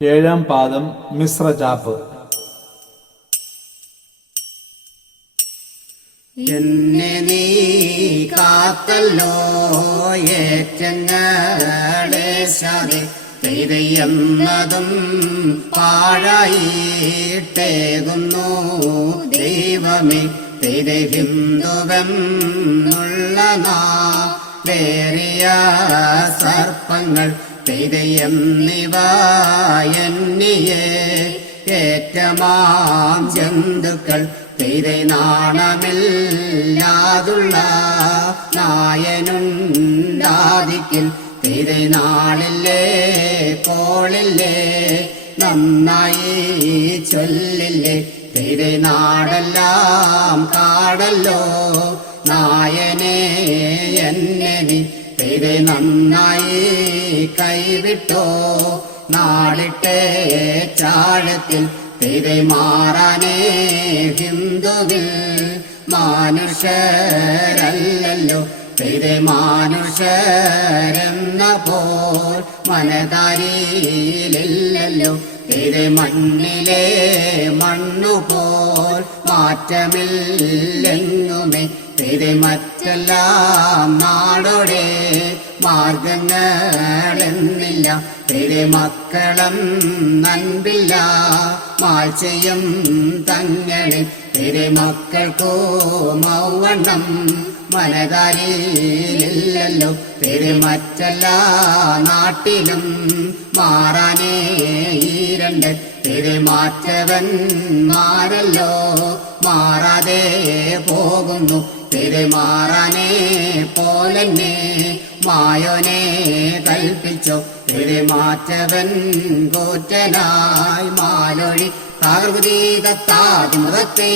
ഏഴാം പാദം മിശ്രചാപ്പ്. എന്നെ നീ കാത്തല്ലോ ഏറ്റങ്ങളെ ശാതെ തിരയുന്നതും പാഴായിട്ടേകുന്നു ദൈവമേ തിരഹിന്ദുവെന്നുള്ള വേറിയ സർപ്പങ്ങൾ തിരയെന്നിവ എന്നിയെ ഏറ്റമാം ജന്തുക്കൾ തിരെ നാണമില്ലാതുള്ള നായനുണ്ടാദിക്കിൽ തിരെ നാളില്ലേ കോളില്ലേ നന്നായി ചൊല്ലില്ലേ തിരെ നാടെല്ലാം കാടല്ലോ നായനെ എന്നെ നീ തിരെ നന്നായി കൈവിട്ടോ നാളിട്ടേ ചാഴത്തിൽ തിരെ മാറാനേ ഹിന്ദുവിൽ മനുഷ്യരല്ലല്ലോ തിരെ മനുഷ്യരെന്ന പോൽ മനതാരിയിലില്ലല്ലോ തിരെ മണ്ണിലെ മണ്ണുപോൽ മാറ്റമില്ലെങ്ങുമേ തിരെ മറ്റെല്ലാം നാടോടെ മാർഗങ്ങളെന്നില്ല തിരെ മക്കളും നൻപില്ല മാഴ്ചയും തങ്ങളിൽ തിരെ മക്കൾക്കോ മൗവണ്ണം മനതാരിയിലില്ലല്ലോ തിരെ മറ്റെല്ലാ നാട്ടിലും മാറാനേ ഈ രണ്ട് തിരെ മാറ്റവൻ മാറല്ലോ മാറാതെ പോകുന്നു തിരെ മാറാനേ പോലെന്നെ മായോനെ കൽപ്പിച്ചോ തിരെ മാറ്റവൻ കൂറ്റനായി മാലൊഴി താകൃതീതത്താതിമുഖത്തേ